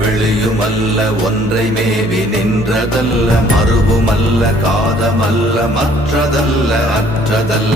வெளியுமல்ல ஒன்றை மேவி நின்றதல்ல மறுவுமல்ல காதமல்ல மற்றதல்ல அற்றதல்ல